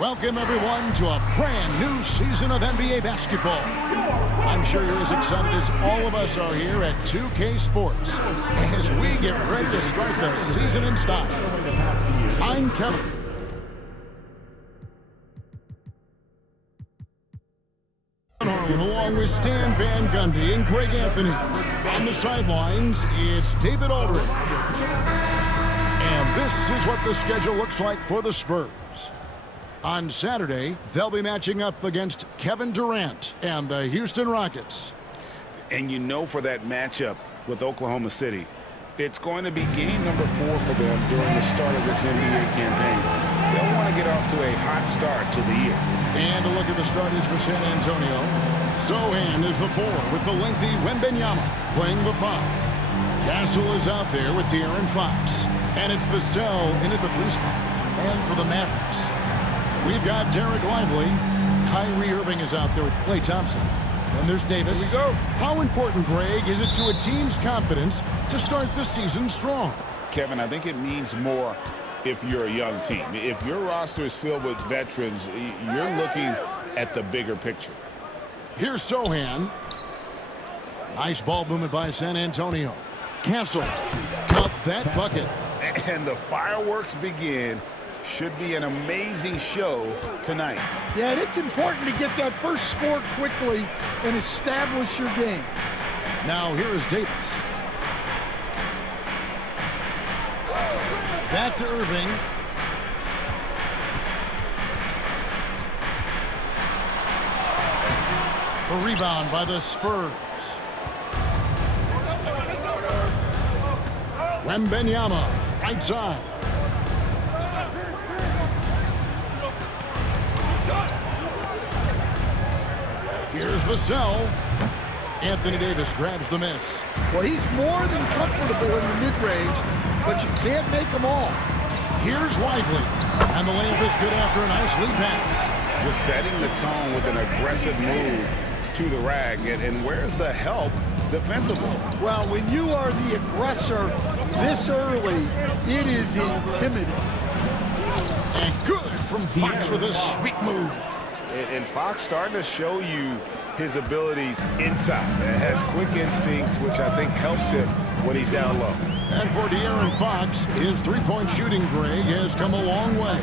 Welcome, everyone, to a brand new season of NBA basketball. I'm sure you're as excited as all of us are here at 2K Sports as we get ready to start the season in style. I'm Kevin. Along with Stan Van Gundy and Greg Anthony. On the sidelines, it's David Aldridge. And this is what the schedule looks like for the Spurs. On Saturday, they'll be matching up against Kevin Durant and the Houston Rockets. And you know, for that matchup with Oklahoma City, it's going to be game number 4 for them during the start of this NBA campaign. They'll want to get off to a hot start to the year. And a look at the starters for San Antonio. Sohan is the 4 with the lengthy Wembanyama playing the 5. Castle is out there with De'Aaron Fox. And it's Vassell in at the 3 spot. And for the Mavericks, we've got Derek Lively. Kyrie Irving is out there with Klay Thompson. And there's Davis. Here we go. How important, Greg, is it to a team's confidence to start the season strong? Kevin, I think it means more if you're a young team. If your roster is filled with veterans, you're looking at the bigger picture. Here's Sohan. Nice ball movement by San Antonio. Castle got that bucket. And the fireworks begin. Should be an amazing show tonight. Yeah, and it's important to get that first score quickly and establish your game. Now here is Davis. Back to Irving. A rebound by the Spurs. Wembanyama, right side. Here's Vassell. Anthony Davis grabs the miss. Well, he's more than comfortable in the mid-range, but you can't make them all. Here's Lively. And the layup is good after a nice lead pass. Just setting the tone with an aggressive move to the rag. And where's the help defensively? Well, when you are the aggressor this early, it is intimidating. And good from Fox with a sweet move. And Fox starting to show you his abilities inside. Has quick instincts, which I think helps him when he's down low. And for De'Aaron Fox, his three-point shooting, Greg, has come a long way.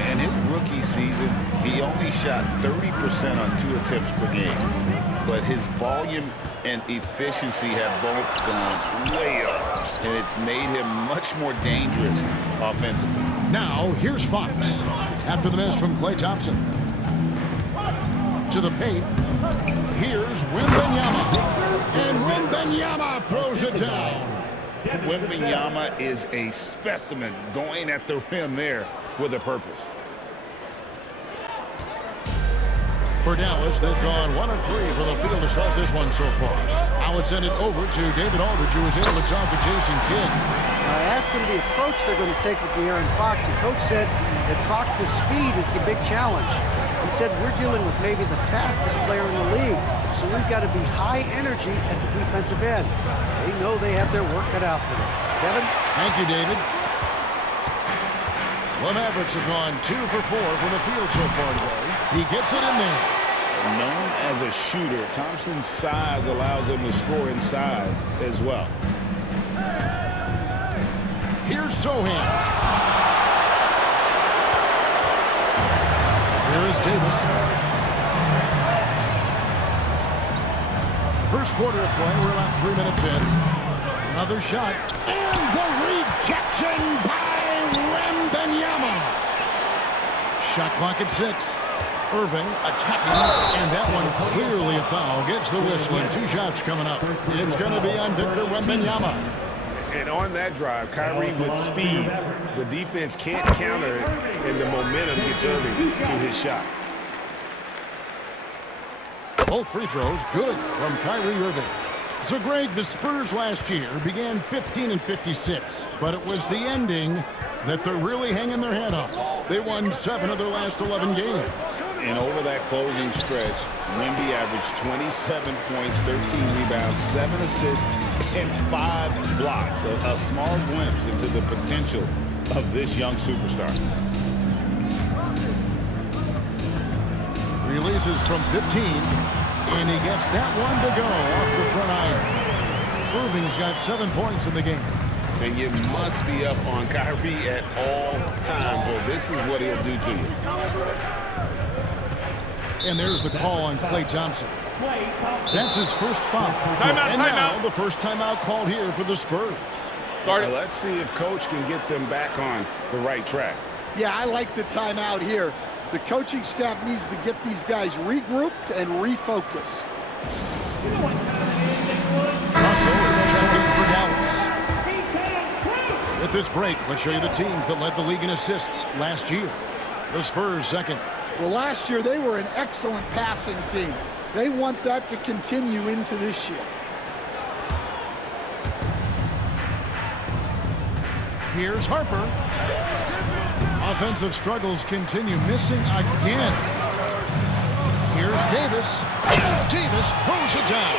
And his rookie season, he only shot 30% on 2 attempts per game. But his volume and efficiency have both gone way up. And it's made him much more dangerous offensively. Now, here's Fox. After the miss from Klay Thompson. To the paint. Here's Wembanyama. And Wembanyama throws it down. Wembanyama is a specimen going at the rim there with a purpose. For Dallas, they've gone 1 of 3 for the field to start this one so far. Now let's send it over to David Aldridge, who was able to talk with Jason Kidd. I asked him the approach they're going to take with De'Aaron Fox. The coach said that Fox's speed is the big challenge. He said we're dealing with maybe the fastest player in the league, so we've got to be high energy at the defensive end. They know they have their work cut out for them. Kevin? Thank you, David. The Mavericks have gone 2 for 4 from the field so far today. He gets it in there. Known as a shooter, Thompson's size allows him to score inside as well. Here's Sohan. Here is Davis. First quarter of play, we're about 3 minutes in. Another shot. And the rejection by Wembanyama. Shot clock at 6. Irving attacking, and that one clearly a foul. Gets the whistle, and 2 shots coming up. It's going to be on Victor Wembanyama. And on that drive, Kyrie with speed. The defense can't counter it, and the momentum gets Irving to his shot. Both free throws good from Kyrie Irving. So, Greg, the Spurs last year began 15-56, but it was the ending that they're really hanging their head on. They won 7 of their last 11 games. And over that closing stretch, Wemby averaged 27 points, 13 rebounds, 7 assists, and 5 blocks. A small glimpse into the potential of this young superstar. Releases from 15, and he gets that one to go off the front iron. Irving's got 7 points in the game. And you must be up on Kyrie at all times, or this is what he'll do to you. And there's the call on Klay Thompson. That's his first foul. Timeout, now the first timeout called here for the Spurs. Let's see if Coach can get them back on the right track. Yeah, I like the timeout here. The coaching staff needs to get these guys regrouped and refocused. Russell is checked in for Dallas. With this break, let's show you the teams that led the league in assists last year. The Spurs second. Well, last year they were an excellent passing team. They want that to continue into this year. Here's Harper. Offensive struggles continue, missing again. Here's Davis. Davis throws it down.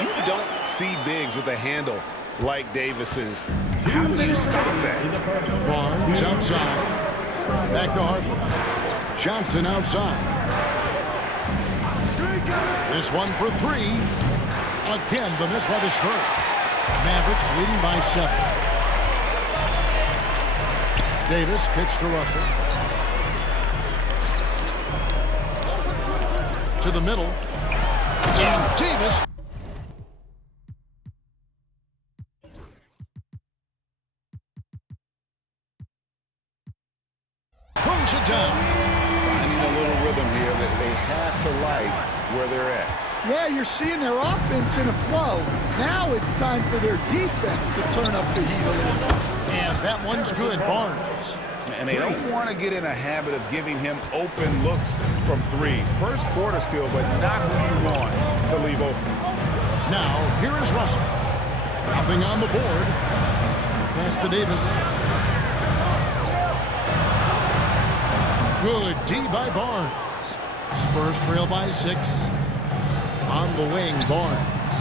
You don't see bigs with a handle like Davis's. How do you stop that? Barnes outside. Back to Harper. Johnson outside. This one for 3. Again, the miss by the Spurs. Mavericks leading by 7. Davis kicks to Russell. To the middle. And Davis. Throws it down. Finding a little rhythm here that they have to like where they're at. Yeah, you're seeing their offense in a flow. Now it's time for their defense to turn up the heat a little bit. And that one's good, Barnes. And they don't want to get in a habit of giving him open looks from 3. First quarter still, but not who you want to leave open. Now, here is Russell. Nothing on the board. Pass to Davis. Good D by Barnes. Spurs trail by 6. On the wing, Barnes.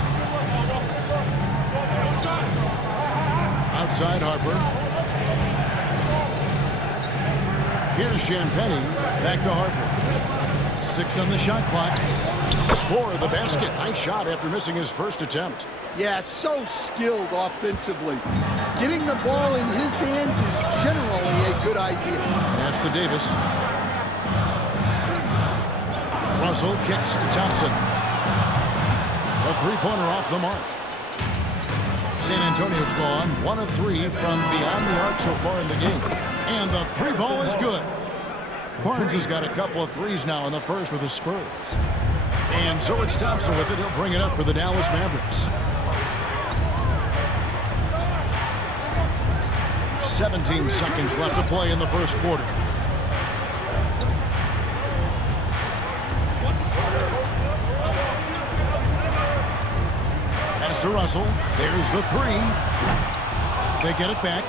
Outside Harper. Here's Champagnie. Back to Harper. 6 on the shot clock. Score the basket. Nice shot after missing his first attempt. Yeah, so skilled offensively. Getting the ball in his hands is generally a good idea. Pass to Davis. Russell kicks to Thompson. A 3-pointer off the mark. San Antonio's gone 1 of 3 from beyond the arc so far in the game. And the 3 ball is good. Barnes has got a couple of 3s now in the first with the Spurs. And so it's Thompson with it. He'll bring it up for the Dallas Mavericks. 17 seconds left to play in the first quarter. Pass to Russell. There's the 3. They get it back.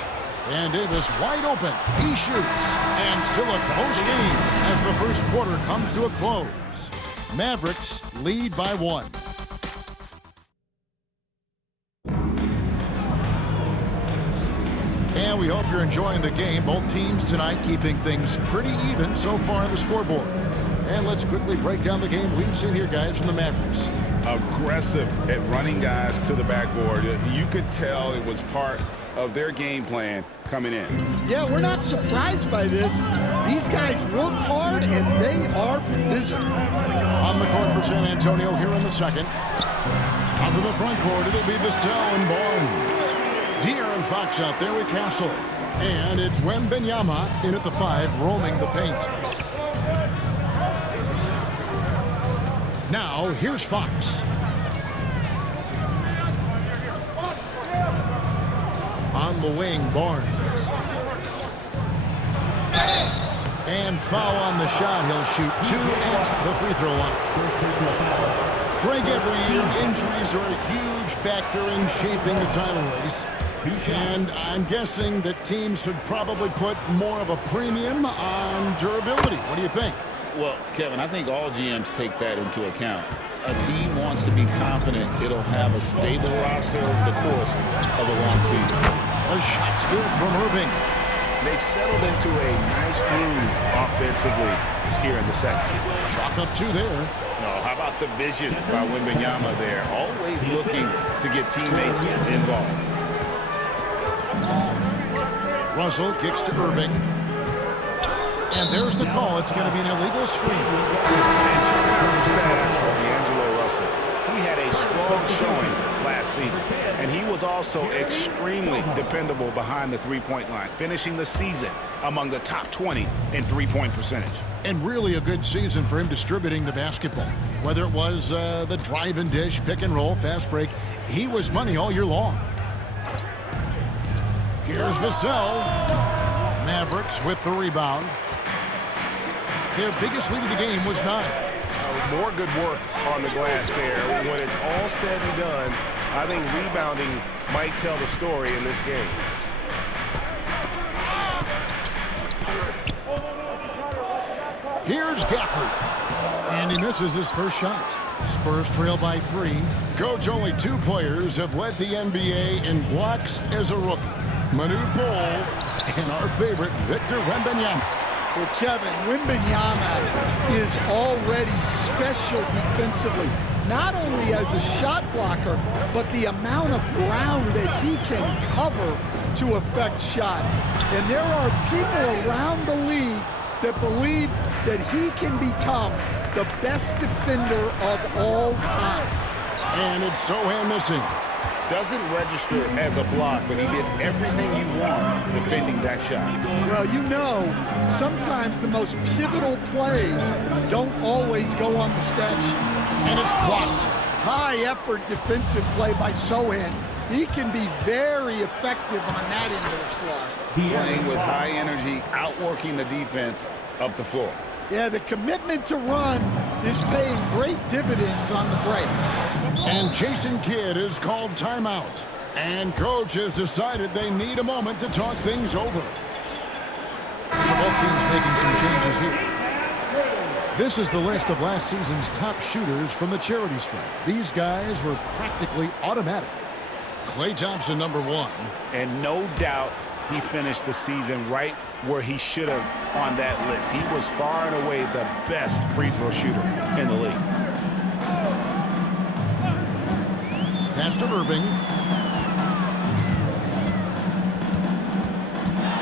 And Davis wide open. He shoots. And still a close game as the first quarter comes to a close. Mavericks lead by 1. And we hope you're enjoying the game. Both teams tonight keeping things pretty even so far on the scoreboard. And let's quickly break down the game we've seen here, guys, from the Mavericks. Aggressive at running guys to the backboard. You could tell it was part of their game plan coming in. Yeah, we're not surprised by this. These guys work hard and they are physical. On the court for San Antonio here in the second. Out of the front court, it'll be Vassell and Barnes. De'Aaron Fox out there with Castle. And it's Wembanyama in at the 5, roaming the paint. Now, here's Fox. On the wing, Barnes. And foul on the shot. He'll shoot 2 at the free throw line. Break every year. Injuries are a huge factor in shaping the title race. And I'm guessing that teams should probably put more of a premium on durability. What do you think? Well, Kevin, I think all GMs take that into account. A team wants to be confident it'll have a stable roster over the course of a long season. A shot's good from Irving. They've settled into a nice groove offensively here in the second. Chalk up 2 there. No, how about the vision by Wembanyama there? Always looking to get teammates involved. Russell kicks to Irving. And there's the call. It's going to be an illegal screen. And checking out some stats from D'Angelo Russell. He had a strong showing last season, and he was also extremely dependable behind the three-point line, finishing the season among the top 20 in three-point percentage. And really a good season for him distributing the basketball. Whether it was the drive and dish, pick and roll, fast break, he was money all year long. Here's Vassell. Mavericks with the rebound. Their biggest lead of the game was 9. More good work on the glass there. When it's all said and done, I think rebounding might tell the story in this game. Here's Gafford. And he misses his first shot. Spurs trail by 3. Coach, only 2 players have led the NBA in blocks as a rookie. Manu Bol and our favorite Victor Wembanyama. For Kevin, Wembanyama is already special defensively, not only as a shot blocker, but the amount of ground that he can cover to affect shots. And there are people around the league that believe that he can become the best defender of all time. And it's Sohan missing. Doesn't register as a block, but he did everything you want defending that shot. Well, you know, sometimes the most pivotal plays don't always go on the stat sheet. And it's blocked. High-effort defensive play by Sohan. He can be very effective on that end of the floor. Playing with high energy, outworking the defense up the floor. Yeah, the commitment to run is paying great dividends on the break. And Jason Kidd is called timeout. And coach has decided they need a moment to talk things over. So both teams making some changes here. This is the list of last season's top shooters from the charity stripe. These guys were practically automatic. Klay Thompson, number 1. And no doubt he finished the season right where he should have on that list. He was far and away the best free throw shooter in the league. Pass to Irving.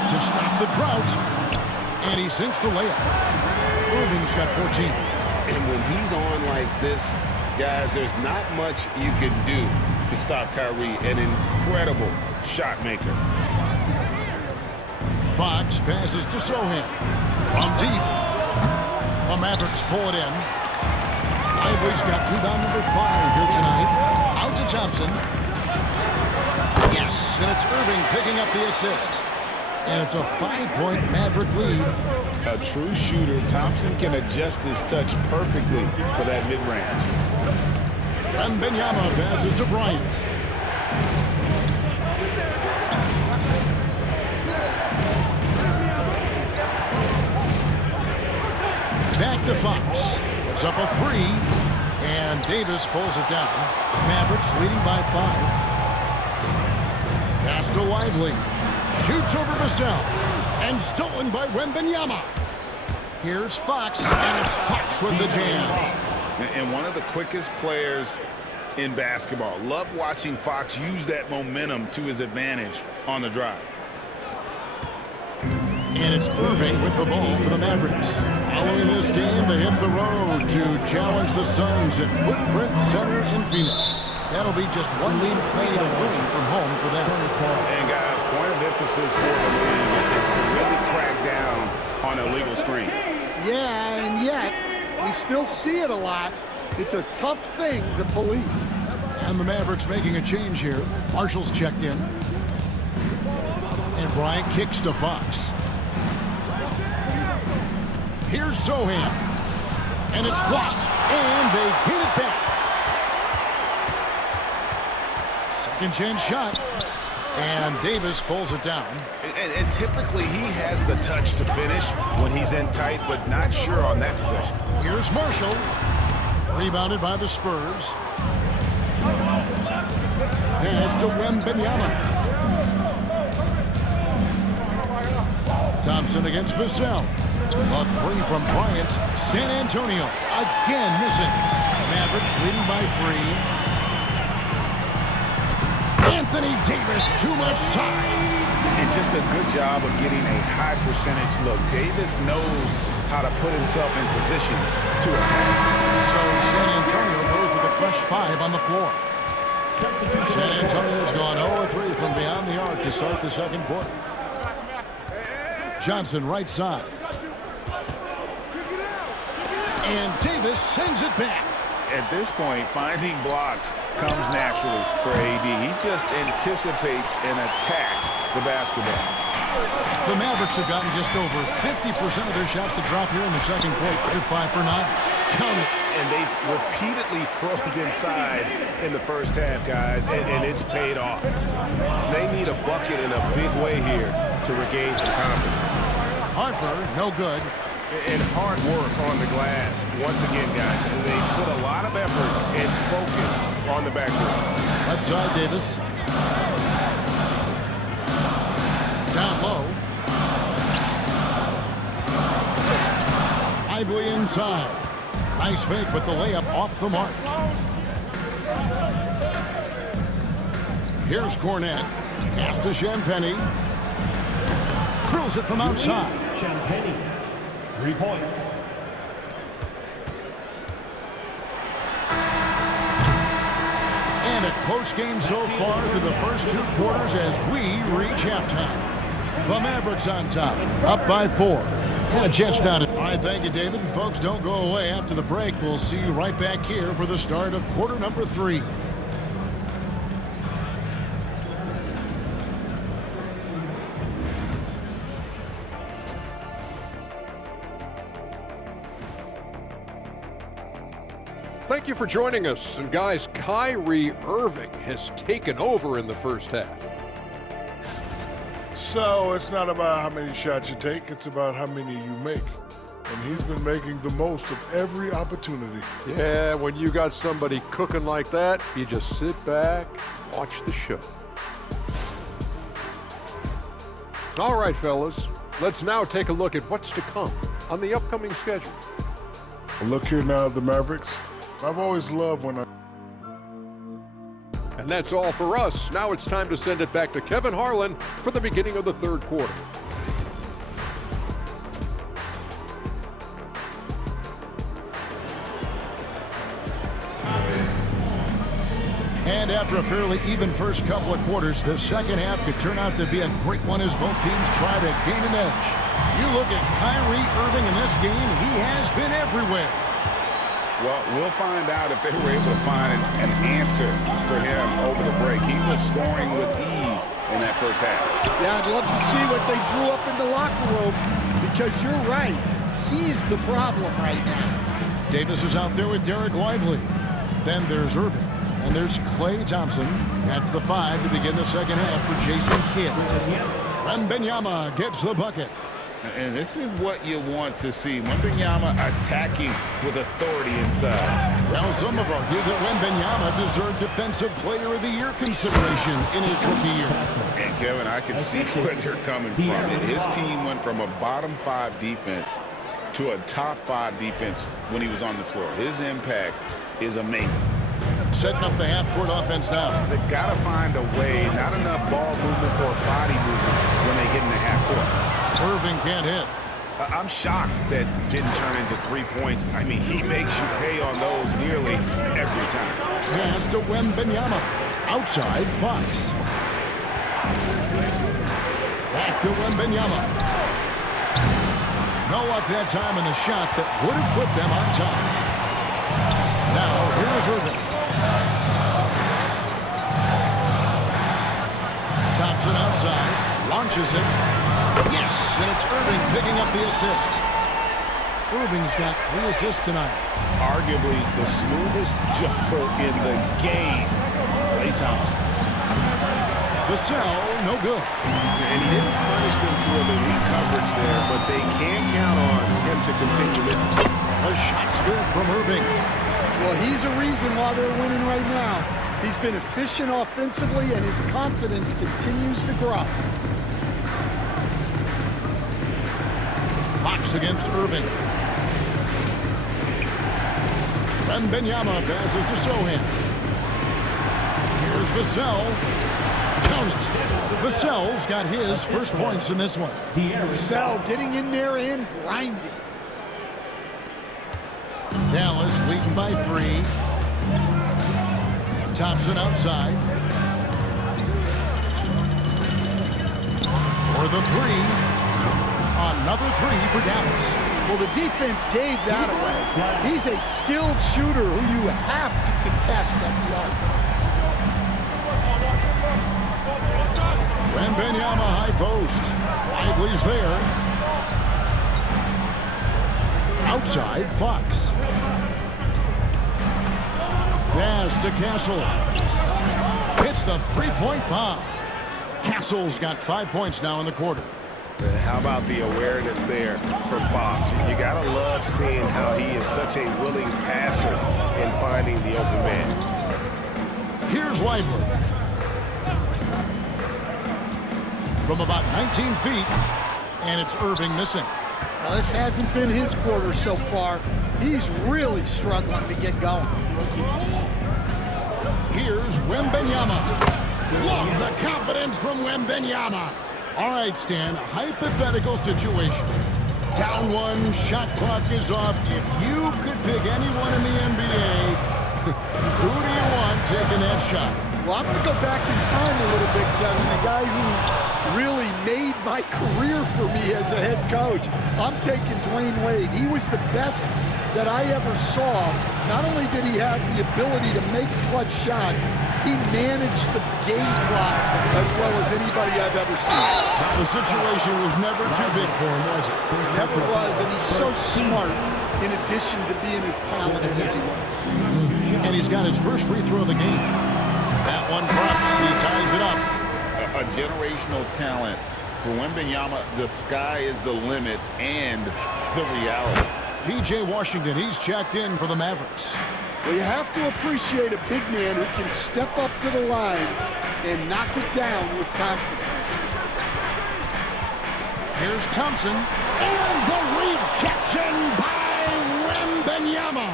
To stop the drought. And he sinks the layup. Irving's got 14. And when he's on like this, guys, there's not much you can do to stop Kyrie, an incredible shot maker. Fox passes to Sohan. From deep. The Mavericks pull it in. Lively's got rebound number 5 here tonight. Out to Thompson. Yes, and it's Irving picking up the assist. And it's a 5-point Maverick lead. A true shooter, Thompson can adjust his touch perfectly for that mid-range. Wembanyama passes to Bryant. Back to Fox. Puts up a 3. And Davis pulls it down. Mavericks leading by 5. Pass to Lively. Shoots over Vassell. And stolen by Wembanyama. Here's Fox. And it's Fox with the jam. And one of the quickest players in basketball. Love watching Fox use that momentum to his advantage on the drive. And it's Irving with the ball for the Mavericks. Following this game, they hit the road to challenge the Suns at Footprint Center in Phoenix. That'll be just one lead played away from home for them. And guys, point of emphasis for the league is to really crack down on illegal screens. Yeah, and yet, we still see it a lot. It's a tough thing to police. And the Mavericks making a change here. Marshall's checked in. And Bryant kicks to Fox. Here's Sohan. And it's blocked. And they get it back. Second chance shot. And Davis pulls it down. And typically he has the touch to finish when he's in tight, but not sure on that possession. Here's Marshall. Rebounded by the Spurs. Pass to Wembanyama. Thompson against Vassell. A three from Bryant. San Antonio again missing. Mavericks leading by 3. Anthony Davis, too much size. And just a good job of getting a high percentage look. Davis knows how to put himself in position to attack. So San Antonio goes with a fresh 5 on the floor. San Antonio's gone 0-3 from beyond the arc to start the second quarter. Johnson right side. And Davis sends it back. At this point, finding blocks comes naturally for AD. He just anticipates and attacks the basketball. The Mavericks have gotten just over 50% of their shots to drop here in the second quarter. They're 5 for 9. Count it. And they've repeatedly probed inside in the first half, guys, and it's paid off. They need a bucket in a big way here to regain some confidence. Harper, no good. And hard work on the glass. Once again, guys, they put a lot of effort and focus on the backboard. Left side, Davis. Down low. Lively inside. Nice fake, but the layup off the mark. Here's Cornette. Pass to Champagny. Drills it from outside. Champagny, 3 points. And a close game so far through the first 2 quarters as we reach halftime. The Mavericks on top, up by 4. And a chance down. All right, thank you, David. And folks, don't go away after the break. We'll see you right back here for the start of quarter number 3. Thank you for joining us. And guys, Kyrie Irving has taken over in the first half. So it's not about how many shots you take, it's about how many you make. And he's been making the most of every opportunity. Yeah, when you got somebody cooking like that, you just sit back, watch the show. All right, fellas, let's now take a look at what's to come on the upcoming schedule. Look here now at the Mavericks. I've always loved when And that's all for us. Now it's time to send it back to Kevin Harlan for the beginning of the third quarter. And after a fairly even first couple of quarters, the second half could turn out to be a great one as both teams try to gain an edge. You look at Kyrie Irving in this game, he has been everywhere. Well, we'll find out if they were able to find an answer for him over the break. He was scoring with ease in that first half. Yeah, I'd love to see what they drew up in the locker room because you're right. He's the problem right now. Davis is out there with Derek Lively. Then there's Irving. And there's Klay Thompson. That's the 5 to begin the second half for Jason Kidd. Wembanyama gets the bucket. And this is what you want to see. Wembanyama attacking with authority inside. Well, some have argued that Wembanyama deserved Defensive Player of the Year consideration in his rookie year. And Kevin, I can see where they're coming from. His team went from a bottom 5 defense to a top 5 defense when he was on the floor. His impact is amazing. Setting up the half-court offense now. They've got to find a way, not enough ball movement or body movement when they get in the half-court. Irving can't hit. I'm shocked that didn't turn into 3 points. I mean, he makes you pay on those nearly every time. Pass to Wembanyama. Outside, Fox. Back to Wembanyama. No luck that time in the shot that would have put them on top. Now, here's Irving. Thompson outside. Launches it. Yes, and it's Irving picking up the assist. Irving's got 3 assists tonight. Arguably the smoothest jumper in the game. Klay Thompson. Vassell, no good. And he didn't punish them for the weak coverage there, but they can count on him to continue missing. The shot's good from Irving. Well, he's a reason why they're winning right now. He's been efficient offensively, and his confidence continues to grow. Fox against Irving. Wembanyama passes to Sohan. Here's Vassell. Count it. Vassell's got his first points in this one. Vassell getting in there and grinding. Dallas leading by 3. Thompson outside. For the 3. Another 3 for Dallas. Well, the defense gave that away. He's a skilled shooter who you have to contest at the arc. Wembanyama high post. Lively's there. Outside, Fox. Pass to Castle. Hits the three-point bomb. Castle's got 5 points now in the quarter. How about the awareness there for Fox? You gotta love seeing how he is such a willing passer in finding the open man. Here's Lively. From about 19 feet, and it's Irving missing. Now, this hasn't been his quarter so far. He's really struggling to get going. Here's Wembanyama. Love the confidence from Wembanyama. All right, Stan, hypothetical situation. Down 1, shot clock is off. If you could pick anyone in the NBA, who do you want taking that shot? Well, I'm going to go back in time a little bit, Kevin. The guy who really made my career for me as a head coach. I'm taking Dwayne Wade. He was the best that I ever saw. Not only did he have the ability to make clutch shots, he managed the game clock as well as anybody I've ever seen. The situation was never too big for him, was it? Never was, and he's so smart in addition to being as talented as he was. And he's got his first free throw of the game. That one drops, he ties it up. A generational talent. For Wembanyama, the sky is the limit and the reality. P.J. Washington, he's checked in for the Mavericks. Well, you have to appreciate a big man who can step up to the line and knock it down with confidence. Here's Thompson, and the rejection by Wembanyama.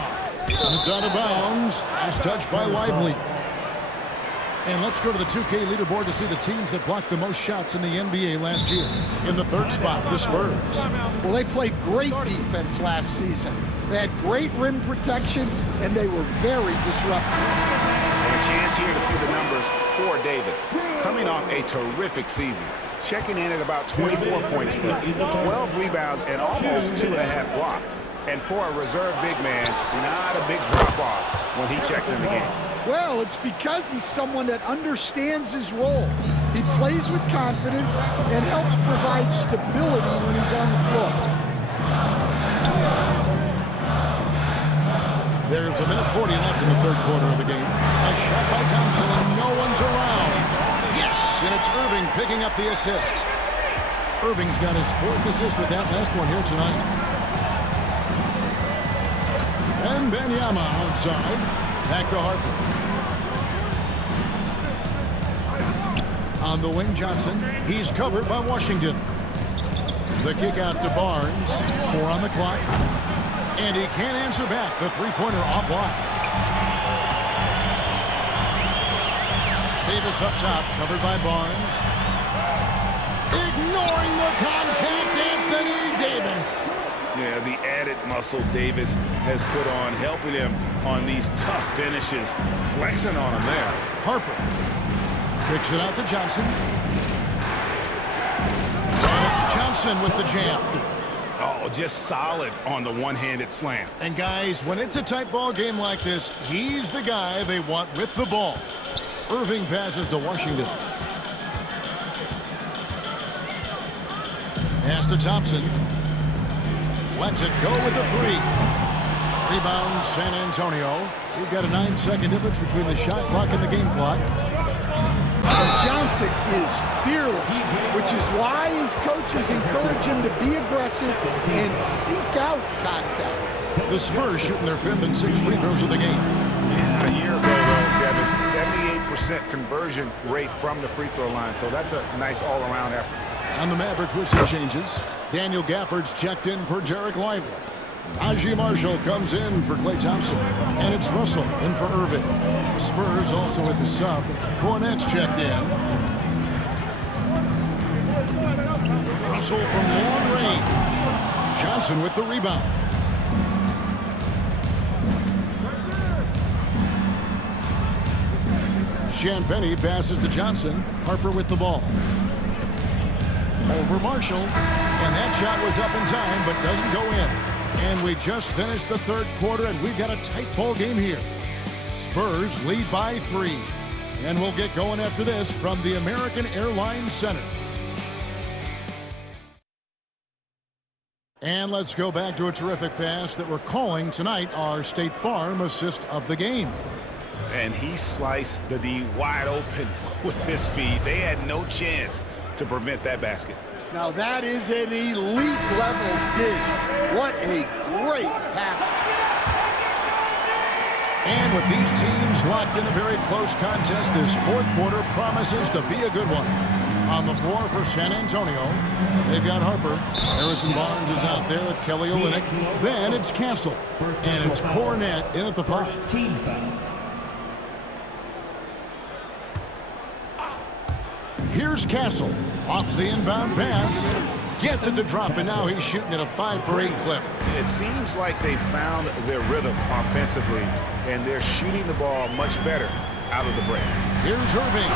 It's out of bounds. Last touch by Lively. And let's go to the 2K leaderboard to see the teams that blocked the most shots in the NBA last year. In the 3rd spot, the Spurs. Well, they played great defense last season. They had great rim protection, and they were very disruptive. And a chance here to see the numbers for Davis. Coming off a terrific season. Checking in at about 24 points per 12 rebounds and almost 2.5 blocks. And for a reserve big man, not a big drop-off when he checks in the game. Well, it's because he's someone that understands his role. He plays with confidence and helps provide stability when he's on the floor. There's a minute 40 left in the 3rd quarter of the game. A shot by Thompson, and no one's around. Yes, and it's Irving picking up the assist. Irving's got his 4th assist with that last one here tonight. And Wembanyama outside. Back to Harper. On the wing, Johnson. He's covered by Washington. The kick out to Barnes. 4 on the clock. And he can't answer back. The three-pointer offline. Davis up top, covered by Barnes. Ignoring the contact, Anthony Davis. Yeah, the added muscle Davis has put on, helping him on these tough finishes. Flexing on him there. Harper kicks it out to Johnson. And it's Johnson with the jam. Oh, just solid on the one-handed slam. And guys, when it's a tight ball game like this, he's the guy they want with the ball. Irving passes to Washington. Pass to Thompson. Lets it go with the 3. Rebound, San Antonio. We've got a 9-second difference between the shot clock and the game clock. And Johnson is fearless, which is why his coaches encourage him to be aggressive and seek out contact. The Spurs shooting their 5th and 6th free throws of the game. A year ago, though, Kevin, 78% conversion rate from the free throw line, so that's a nice all-around effort. And the Mavericks with some changes. Daniel Gafford's checked in for Jarek Lively. Najee Marshall comes in for Klay Thompson. And it's Russell in for Irving. The Spurs also with the sub. Cornette's checked in. Russell from long range. Johnson with the rebound. Champagnie passes to Johnson. Harper with the ball. Over Marshall. And that shot was up in time, but doesn't go in. And we just finished the third quarter, and we've got a tight ball game here. Spurs lead by 3. And we'll get going after this from the American Airlines Center. And let's go back to a terrific pass that we're calling tonight our State Farm assist of the game. And he sliced the D wide open with his feet. They had no chance to prevent that basket. Now that is an elite level dig. What a great pass. And with these teams locked in a very close contest, this fourth quarter promises to be a good one. On the floor for San Antonio, they've got Harper. Harrison Barnes is out there with Kelly Olynyk. Then it's Castle. And it's Cornette in at the 5. Here's Castle off the inbound pass. Gets it to drop, and now he's shooting at a 5-for-8 clip. It seems like they found their rhythm offensively, and they're shooting the ball much better out of the break. Here's Irving.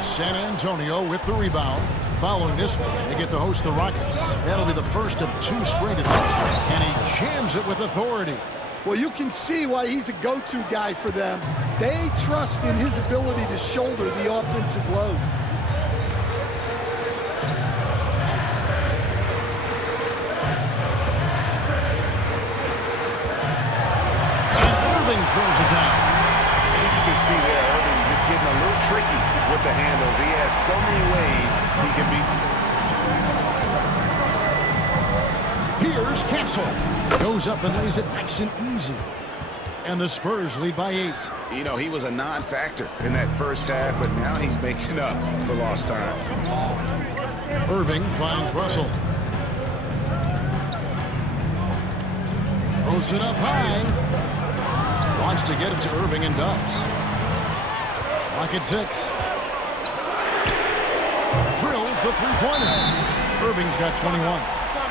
San Antonio with the rebound. Following this one, they get to host the Rockets. That'll be the first of 2 straight at home, and he jams it with authority. Well, you can see why he's a go-to guy for them. They trust in his ability to shoulder the offensive load. And Irving throws it down. You can see there, Irving just getting a little tricky with the handles. He has so many ways he can be. Here's Castle. Goes up and lays it nice and easy. And the Spurs lead by 8. You know, he was a non-factor in that first half, but now he's making up for lost time. Irving finds Russell. Throws it up high. Wants to get it to Irving and does. Lock at 6. Drills the three-pointer. Irving's got 21.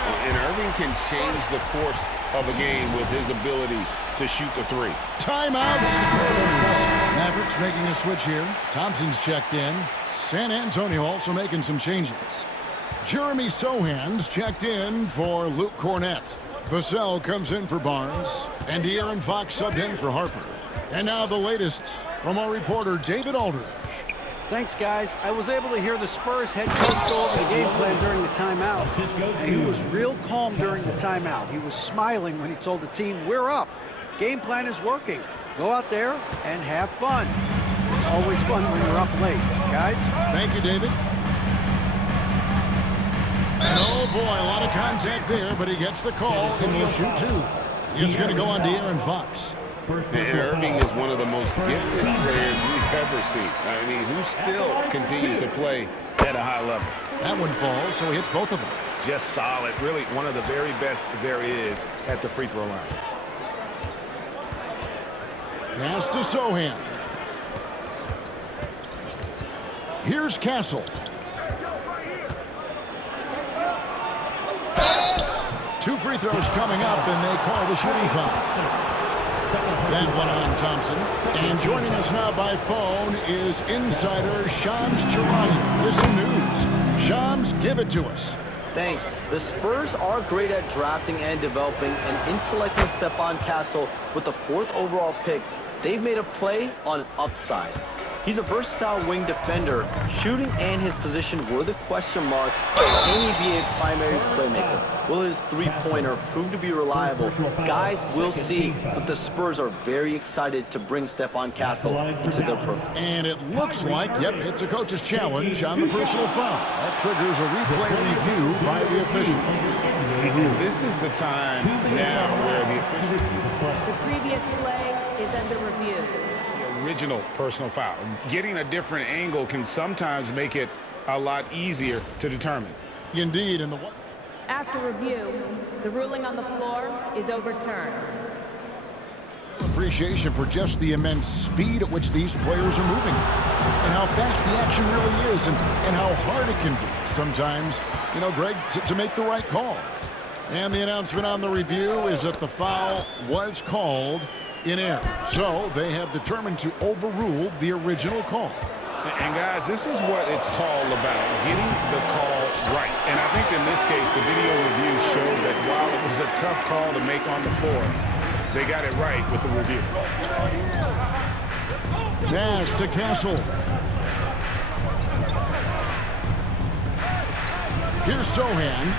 And Irving can change the course of a game with his ability to shoot the 3. Timeout. Spurs. Mavericks making a switch here. Thompson's checked in. San Antonio also making some changes. Jeremy Sohan's checked in for Luke Cornette. Vassell comes in for Barnes. And De'Aaron Fox subbed in for Harper. And now the latest from our reporter, David Aldridge. Thanks, guys. I was able to hear the Spurs head coach go over the game plan during the timeout. He was real calm during the timeout. He was smiling when he told the team, we're up. Game plan is working. Go out there and have fun. It's always fun when you're up late, guys. Thank you, David. And oh boy, a lot of contact there, but he gets the call and will shoot 2. It's going to go on De'Aaron Fox. And Irving is one of the most gifted players we've ever seen. I mean, who still continues to play at a high level. That one falls, so he hits both of them. Just solid. Really one of the very best there is at the free throw line. Pass to Sohan. Here's Castle. Two free throws coming up, and they call the shooting foul. That one on Thompson. And joining us now by phone is insider Shams Charania with some news. Shams, give it to us. Thanks. The Spurs are great at drafting and developing, and in selecting Stephon Castle with the 4th overall pick, they've made a play on upside. He's a versatile wing defender. Shooting and his position were the question marks. Can he be a primary playmaker? Will his three-pointer prove to be reliable? Guys will see, but the Spurs are very excited to bring Stephon Castle into their program. And it looks like, yep, it's a coach's challenge on the personal foul. That triggers a replay review by the official. And this is the time now where the official... The previous play is under review. Original personal foul. Getting a different angle can sometimes make it a lot easier to determine. Indeed, in the one. After review, the ruling on the floor is overturned. Appreciation for just the immense speed at which these players are moving and how fast the action really is and how hard it can be sometimes, you know, Greg, to make the right call. And the announcement on the review is that the foul was called in error. So they have determined to overrule the original call. And guys, this is what it's all about, getting the call right. And I think in this case, the video review showed that while it was a tough call to make on the floor, they got it right with the review. Pass to Castle. Here's Sohan.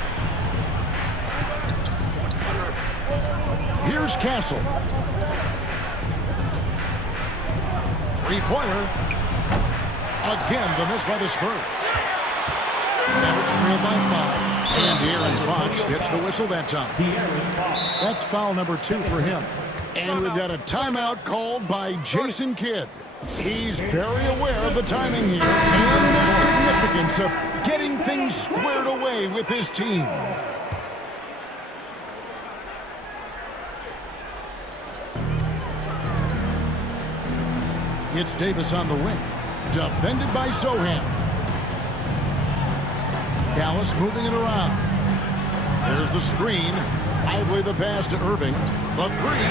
Here's Castle. Three-pointer. Again, the miss by the Spurs. Mavericks trail by 5. And Aaron Fox gets the whistle that time. That's foul number 2 for him. And we've got a timeout called by Jason Kidd. He's very aware of the timing here and the significance of getting things squared away with his team. It's Davis on the wing. Defended by Sohan. Dallas moving it around. There's the screen. Lively the pass to Irving. The three.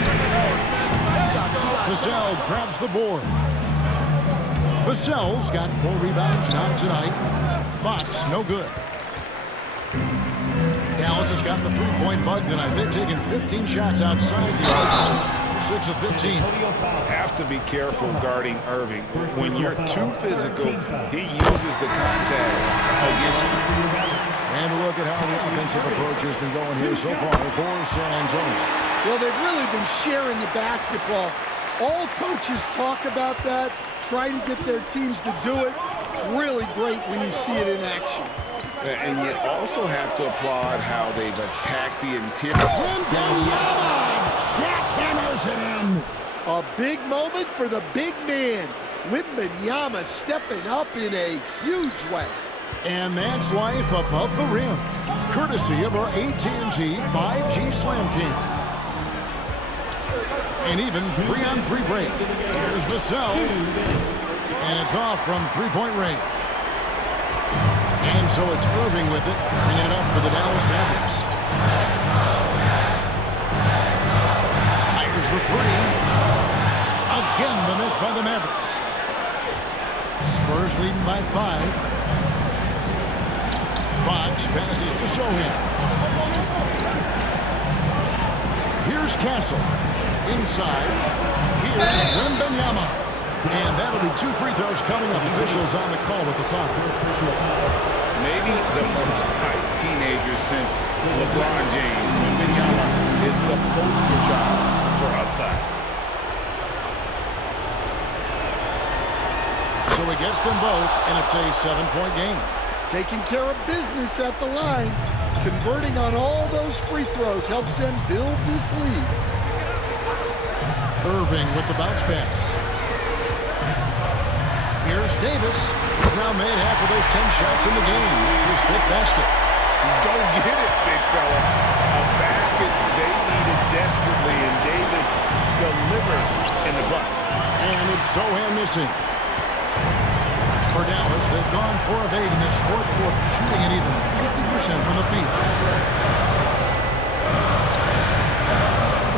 Vassell grabs the board. Vassell's got 4 rebounds now tonight. Fox, no good. Dallas has got the three-point bug tonight. They've taken 15 shots outside the arc. 6 of 15. Have to be careful guarding Irving. When you're too physical, he uses the contact against you. And look at how the offensive approach has been going here so far for San Antonio. Well, they've really been sharing the basketball. All coaches talk about that, try to get their teams to do it. It's really great when you see it in action. And you also have to applaud how they've attacked the interior. Jackhammers it in. A big moment for the big man. Wembanyama stepping up in a huge way. And that's life above the rim, courtesy of our AT&T 5G Slam King. And even 3-on-3 break. Here's Vassell. And it's off from three-point range. And so it's Irving with it, bringing it up for the Dallas Mavericks. Fires the three. Again, the miss by the Mavericks. Spurs leading by 5. Fox passes to Sohan. Here's Castle. Inside. Here's Wembanyama. And that'll be 2 free throws coming up. Officials on the call with the foul. Maybe the most hyped teenager since LeBron James. Wembanyama is the poster child for upside. So he gets them both, and it's a 7-point game. Taking care of business at the line. Converting on all those free throws helps them build this lead. Irving with the bounce pass. Here's Davis. He's now made half of those 10 shots in the game. That's his 5th basket. Go get it, big fella. A basket they needed desperately, and Davis delivers in the clutch. And it's Sohan missing. For Dallas, they've gone 4 of 8 in this 4th quarter, shooting an even 50% from the field.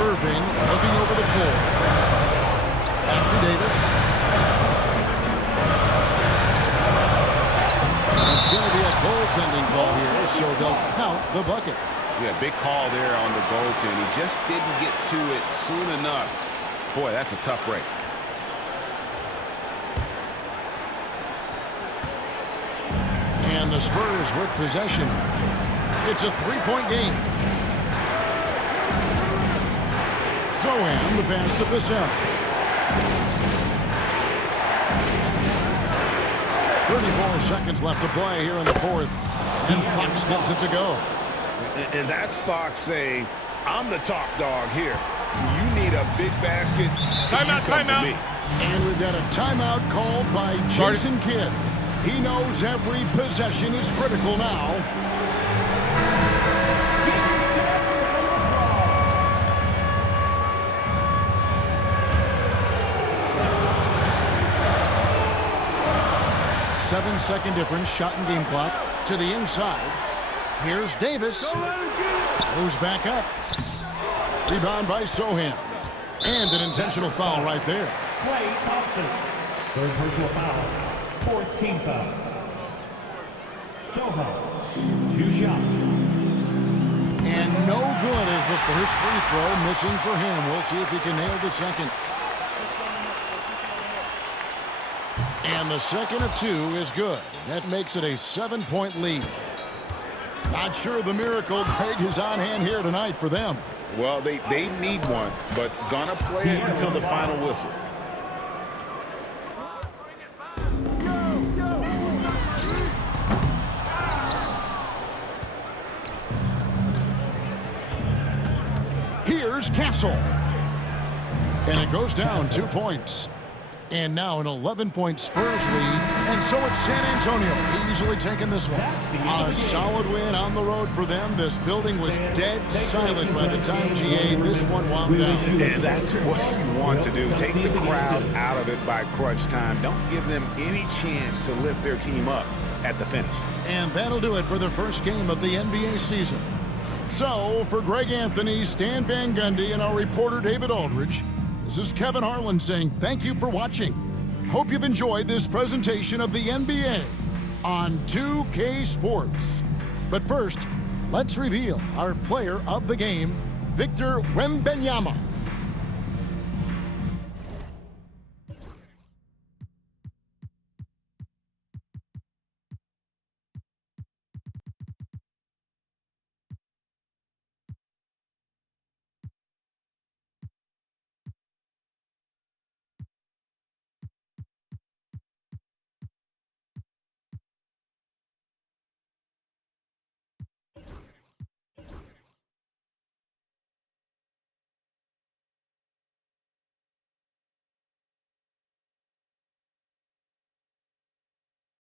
Irving looking over the floor. Back to Davis. It's going to be a goaltending call here, so they'll count the bucket. Yeah, big call there on the goaltend. He just didn't get to it soon enough. Boy, that's a tough break. And the Spurs with possession. It's a 3-point game. Sohan, the pass to Vassell. 34 seconds left to play here in the 4th. And Fox gets it to go. And that's Fox saying, I'm the top dog here. You need a big basket. Timeout, timeout. And we've got a timeout called by Jason Kidd. He knows every possession is critical now. Seven-second difference, shot and game clock to the inside. Here's Davis. Goes back up. Rebound by Sohan. And an intentional foul right there. Clay Thompson. Third personal foul. Fourth team foul. Soho. 2 shots. And no good as the first free throw missing for him. We'll see if he can nail the second. And the second of 2 is good. That makes it a 7-point lead. Not sure the miracle Greg is on hand here tonight for them. Well, they need one, but gonna play it until the final whistle. Here's Castle. And it goes down 2 points. And now an 11-point Spurs lead. And so it's San Antonio easily taking this one. A solid win on the road for them. This building was dead silent by the time GA this one wound down. And that's what you want to do. Take the crowd out of it by crunch time. Don't give them any chance to lift their team up at the finish. And that'll do it for the first game of the NBA season. So, for Greg Anthony, Stan Van Gundy, and our reporter David Aldridge, this is Kevin Harlan saying thank you for watching. Hope you've enjoyed this presentation of the NBA on 2K Sports. But first, let's reveal our player of the game, Victor Wembanyama.